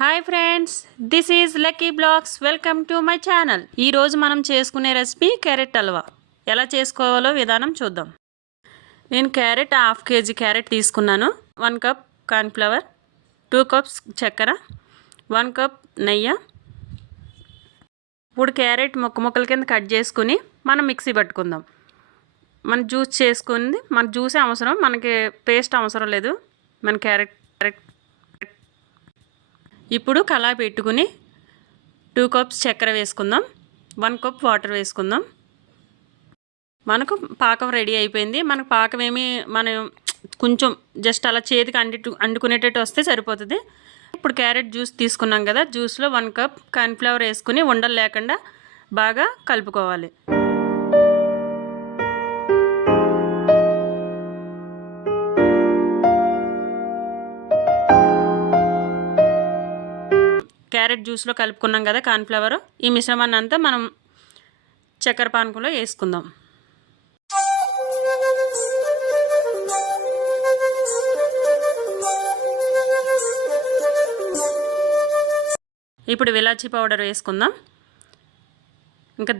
Hi friends, this is lucky blogs. Welcome to my channel. ఈరోజు మనం చేసుకునే recipe carrot halwa. ఎలా చేసుకోవాలో విధానం చూద్దాం. నేను క్యారెట్ హాఫ్ కేజీ క్యారెట్ తీసుకున్నాను. 1 కప్ కార్న్ఫ్లవర్, 2 కప్స్ చక్కెర, 1 కప్ నెయ్యి. ఇప్పుడు క్యారెట్ ముక్కల కింద కట్ చేసుకుని మనం మిక్సీ పట్టుకుందాం. మన జ్యూస్ చేసుకుంది, మన జ్యూసే అవసరం, మనకి పేస్ట్ అవసరం లేదు. మన క్యారెట్ ఇప్పుడు కళాయి పెట్టుకుని 2 కప్స్ చక్కెర వేసుకుందాం, 1 కప్ వాటర్ వేసుకుందాం. మనకు పాకం రెడీ అయిపోయింది. మనకు పాకం ఏమి మనం కొంచెం జస్ట్ అలా చేతికి అంటుకునేటట్టు వస్తే సరిపోతుంది. ఇప్పుడు క్యారెట్ జ్యూస్ తీసుకున్నాం కదా, జ్యూస్లో 1 కప్ కార్న్ఫ్లవర్ వేసుకుని ఉండలు లేకుండా బాగా కలుపుకోవాలి. క్యారెట్ జ్యూస్లో కలుపుకున్నాం కదా కార్న్ఫ్లవర్, ఈ మిశ్రమాన్ని అంతా మనం చక్కెర పానకంలో వేసుకుందాం. ఇప్పుడు ఇలాచీ పౌడర్ వేసుకుందాం. ఇంకా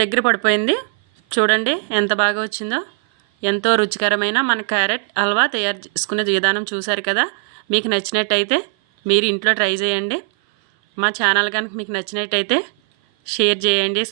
దగ్గర పడిపోయింది. చూడండి ఎంత బాగా వచ్చిందో. ఎంతో రుచికరమైన మన క్యారెట్ హల్వా తయారు చేసుకునే విధానం చూశారు కదా. మీకు నచ్చినట్టయితే మీరు ఇంట్లో ట్రై చేయండి. మా ఛానల్ కనుక మీకు నచ్చినట్టయితే షేర్ చేయండి,